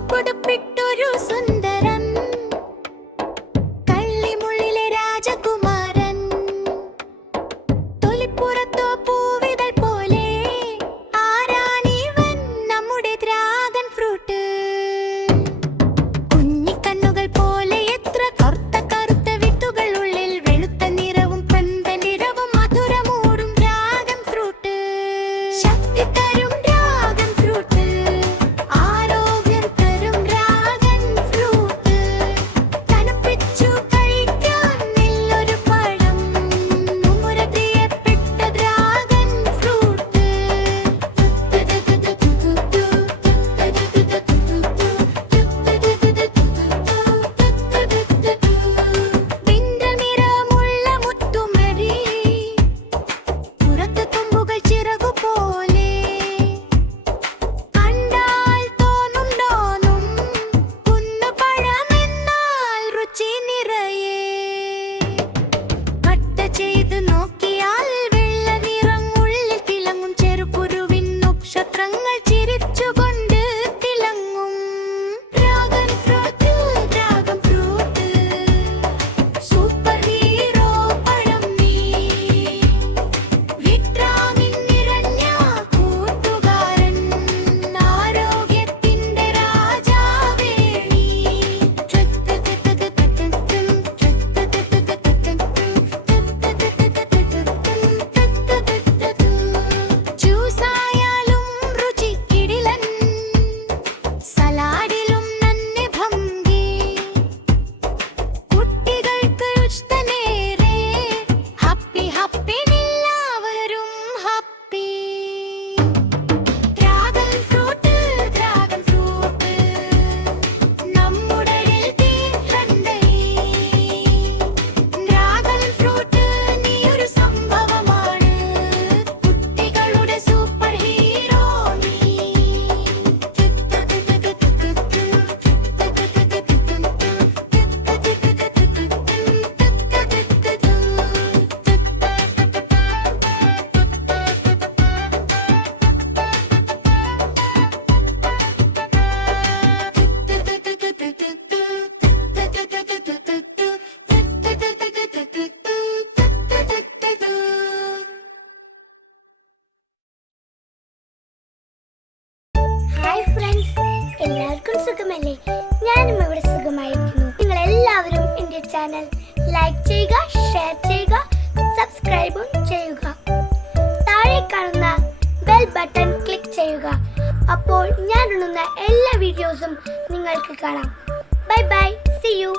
ചുവപ്പുടുപ്പിട്ടൊരു സുന്ദരൻ, കള്ളിമുള്ളിലെ രാജകുമാരൻ. തൊലിപ്പുറത്തോ പൂവിതൾ പോലെ ആരാണിവൻ, നമ്മുടെ ഡ്രാഗൺ ഫ്രൂട്ട്. കുഞ്ഞിക്കണ്ണുകൾ പോലെ എത്ര കറുത്ത കറുത്ത വിത്തുകൾ, ഉള്ളിൽ വെളുത്ത നിറവും പെന്തനിറവും മധുരമൂടും ഡ്രാഗൺ ഫ്രൂട്ട്. ശക്തി തരും ഡ്രാഗൺ ഫ്രൂട്ട്, ആരോഗ്യം തരും ഡ്രാഗൺ ഫ്രൂട്ട്. തണുപ്പിച്ചു കഴിക്കാൻ നല്ലൊരു പഴം, നമ്മുടെ പ്രിയപ്പെട്ട ഡ്രാഗൺ ഫ്രൂട്ട്. പിന്തനിറമുള്ള മുത്തുമരി, പുറത്ത് തുമ്പുകൾ ചിറകുപോലെ. കണ്ടാൽ തോന്നുണ്ടോന്നും കുന്നുപഴമെന്നാൽ രുചി നിറയെ. കട്ട് ചെയ്ത് നോക്കിയാൽ വെള്ള നിറം, ഉള്ളിൽ തിളങ്ങും ചെറുപുരുവിൻ നക്ഷത്രങ്ങൾ ചിരിച്ചുകൊണ്ട് തിളങ്ങും. Dragon fruit, dragon fruit, super hero പഴം നീ. വിറ്റാമിൻ നിറഞ്ഞ കൂട്ടുകാരൻ, ആരോഗ്യത്തിന്റെ രാജാവേ നീ. ജ്യൂസായാലും രുചിക്കിടിലൻ, സലാഡിലും നന്നെ ഭംഗി. കുട്ടികൾക്ക് ഇഷ്ടനേറെ, ഹാപ്പി ഹാപ്പി എല്ലാവരും happy. Dragon fruit, dragon fruit, നമ്മുടെ ഹെൽത്തി ഫ്രണ്ടായി. ഡ്രാഗൺ ഫ്രൂട്ട് നീ ഒരു സംഭവമാണ്, കുട്ടികളുടെ സൂപ്പർ ഹീറോ നീ. ഹായ് ഫ്രണ്ട്സ്, എല്ലാവർക്കും സുഖമല്ലേ? ഞാനും ഇവിടെ സുഖമായിരിക്കുന്നു. നിങ്ങൾ എല്ലാവരും എൻ്റെ ചാനൽ ലൈക്ക് ചെയ്യുക, ഷെയർ ചെയ്യുക, സബ്സ്ക്രൈബും ചെയ്യുക. താഴെ കാണുന്ന ബെൽ ബട്ടൺ ക്ലിക്ക് ചെയ്യുക. അപ്പോൾ ഞാൻ ഇടുന്ന എല്ലാ വീഡിയോസും നിങ്ങൾക്ക് കാണാം. Bye bye, see U.